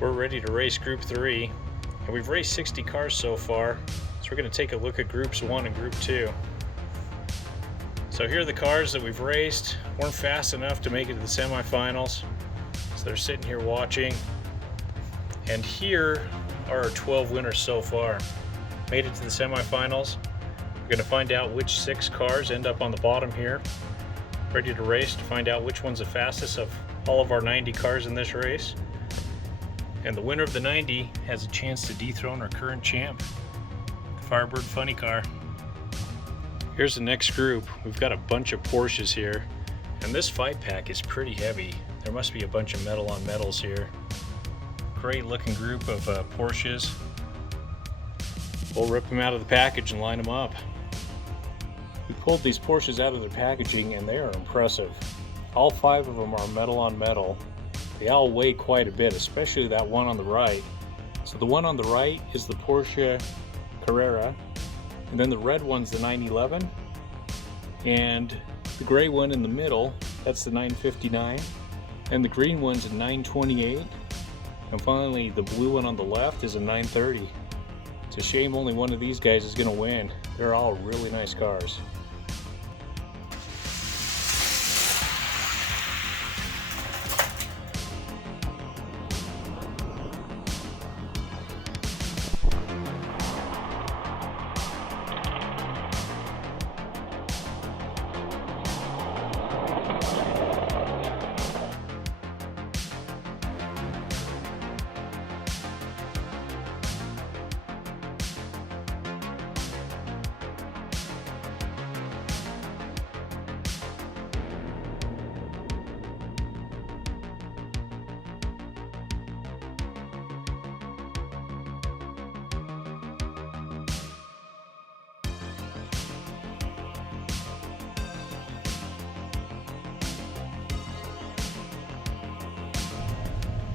We're ready to race Group 3, and we've raced 60 cars so far, so we're going to take a look at Groups 1 and Group 2. So here are the cars that we've raced. Weren't fast enough to make it to the semifinals, so they're sitting here watching. And here are our 12 winners so far. Made it to the semifinals. We're going to find out which 6 cars end up on the bottom here. Ready to race to find out which one's the fastest of all of our 90 cars in this race. And the winner of the 90 has a chance to dethrone our current champ, the Firebird Funny Car. Here's the next group. We've got a bunch of Porsches here, and this 5-pack is pretty heavy. There must be a bunch of metal on metals here. Great looking group of Porsches. We'll rip them out of the package and line them up. We pulled these Porsches out of their packaging and they are impressive. All 5 of them are metal on metal. They all weigh quite a bit, especially that one on the right. So the one on the right is the Porsche Carrera, and then the red one's the 911, and the gray one in the middle, that's the 959, and the green one's a 928, and finally the blue one on the left is a 930. It's a shame only one of these guys is going to win. They're all really nice cars.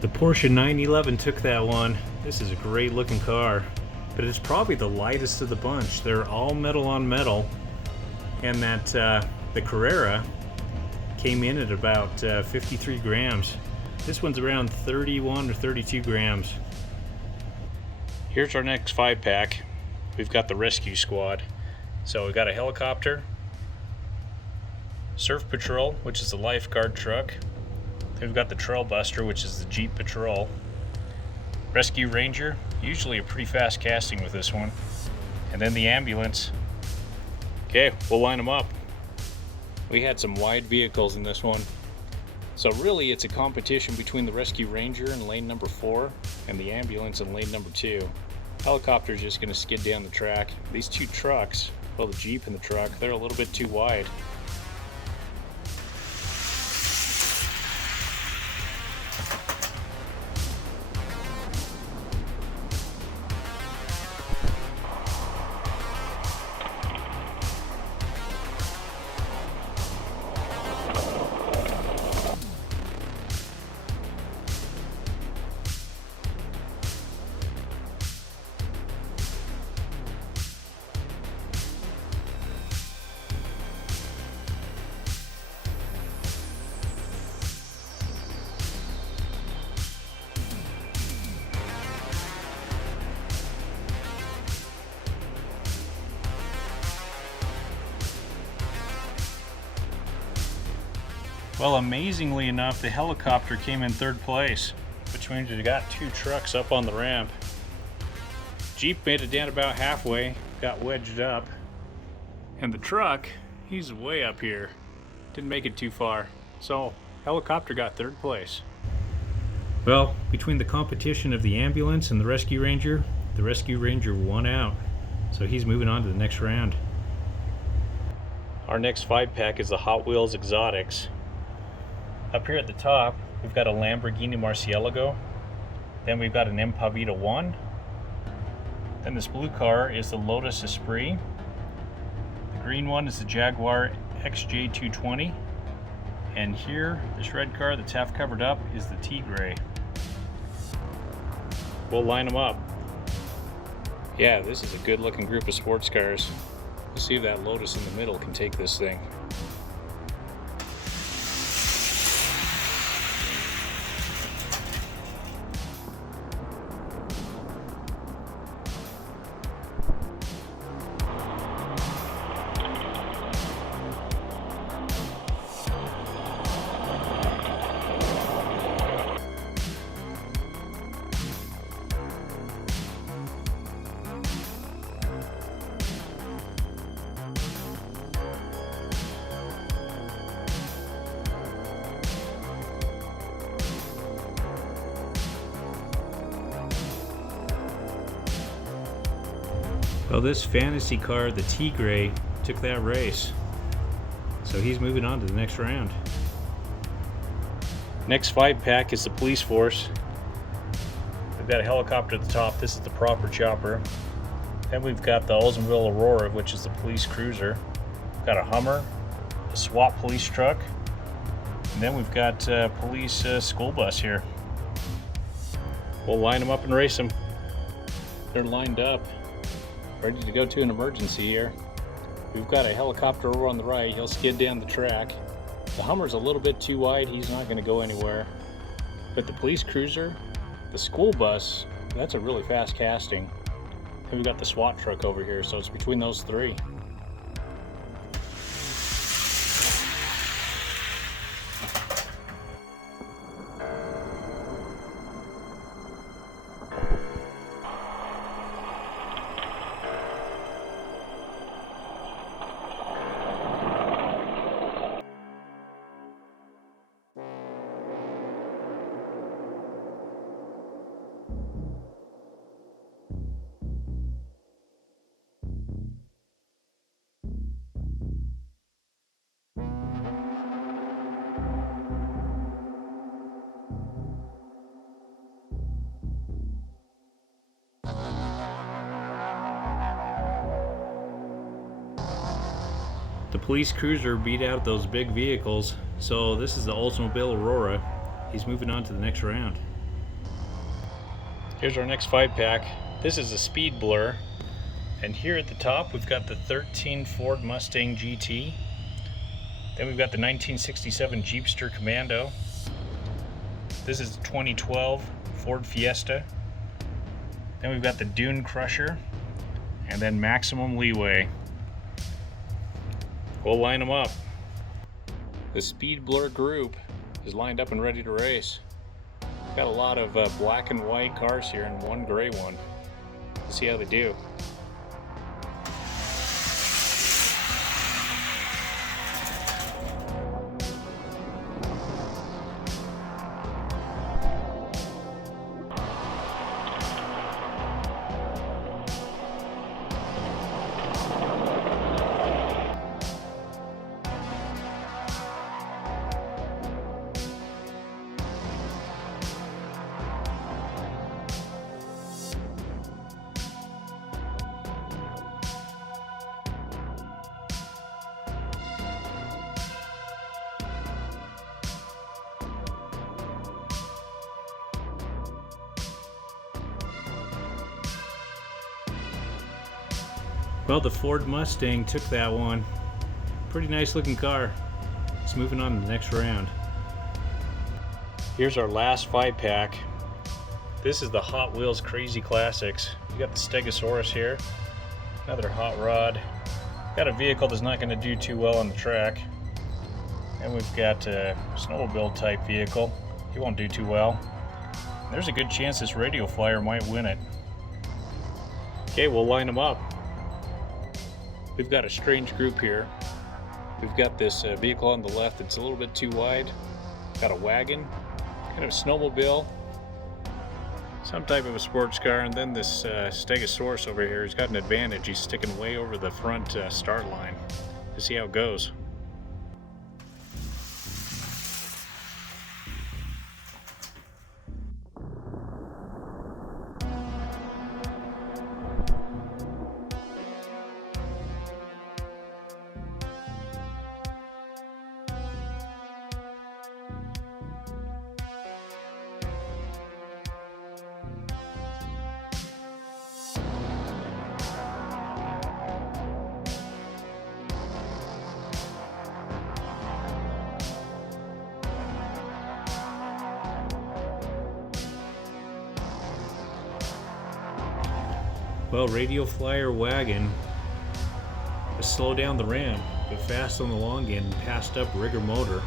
The Porsche 911 took that one. This is a great looking car, but it's probably the lightest of the bunch. They're all metal on metal, and that the Carrera came in at about 53 grams. This one's around 31 or 32 grams. Here's our next 5-pack. We've got the rescue squad. So we've got a helicopter, Surf Patrol, which is the lifeguard truck. Then we've got the Trail Buster, which is the Jeep Patrol. Rescue Ranger, usually a pretty fast casting with this one. And then the ambulance. Okay, we'll line them up. We had some wide vehicles in this one. So really it's a competition between the Rescue Ranger in lane number 4 and the ambulance in lane number 2. Helicopter's just going to skid down the track. These 2 trucks, well, the Jeep and the truck, they're a little bit too wide. Well, amazingly enough, the helicopter came in 3rd place, which means we got 2 trucks up on the ramp. Jeep made it down about halfway, got wedged up, and the truck, he's way up here, didn't make it too far. So, helicopter got 3rd place. Well, between the competition of the ambulance and the Rescue Ranger won out, so he's moving on to the next round. Our next 5-pack is the Hot Wheels Exotics. Up here at the top, we've got a Lamborghini Murcielago. Then we've got an Impavita 1. Then this blue car is the Lotus Esprit. The green one is the Jaguar XJ220. And here, this red car that's half covered up is the Tigre. We'll line them up. Yeah, this is a good looking group of sports cars. We'll see if that Lotus in the middle can take this thing. Well, this fantasy car, the Tigre, took that race. So he's moving on to the next round. Next 5-pack is the police force. We've got a helicopter at the top. This is the proper chopper. Then we've got the Oldsmobile Aurora, which is the police cruiser. We've got a Hummer, a SWAT police truck, and then we've got a police school bus here. We'll line them up and race them. They're lined up, ready to go to an emergency here. We've got a helicopter over on the right. He'll skid down the track. The Hummer's a little bit too wide. He's not going to go anywhere. But the police cruiser, the school bus, that's a really fast casting. And we've got the SWAT truck over here, so it's between those three. The police cruiser beat out those big vehicles, so this is the Oldsmobile Aurora. He's moving on to the next round. Here's our next 5-pack. This is a Speed Blur, and here at the top we've got the 13 Ford Mustang GT. Then we've got the 1967 Jeepster Commando. This is the 2012 Ford Fiesta. Then we've got the Dune Crusher, and then Maximum Leeway. We'll line them up. The Speed Blur group is lined up and ready to race. Got a lot of black and white cars here and one gray one. Let's see how they do. Well, the Ford Mustang took that one. Pretty nice looking car. It's moving on to the next round. Here's our last 5-pack. This is the Hot Wheels Crazy Classics. You got the Stegosaurus here, another hot rod. Got a vehicle that's not going to do too well on the track. And we've got a snowmobile type vehicle. He won't do too well. There's a good chance this Radio Flyer might win it. Okay, we'll line them up. We've got a strange group here. We've got this vehicle on the left that's a little bit too wide. Got a wagon, kind of a snowmobile, some type of a sports car, and then this Stegosaurus over here. He's got an advantage. He's sticking way over the front start line. Let's see how it goes. Well, Radio Flyer wagon slowed down the ramp, but fast on the long end and passed up Rigger Motor.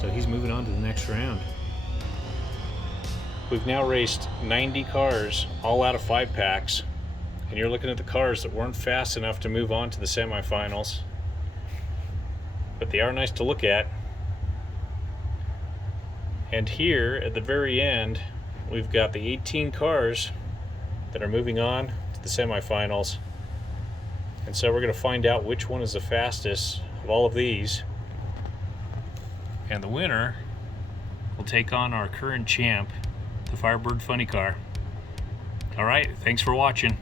So he's moving on to the next round. We've now raced 90 cars, all out of 5-packs. And you're looking at the cars that weren't fast enough to move on to the semifinals. But they are nice to look at. And here at the very end, we've got the 18 cars that are moving on to the semifinals. And so we're going to find out which one is the fastest of all of these. And the winner will take on our current champ, the Firebird Funny Car. All right, thanks for watching.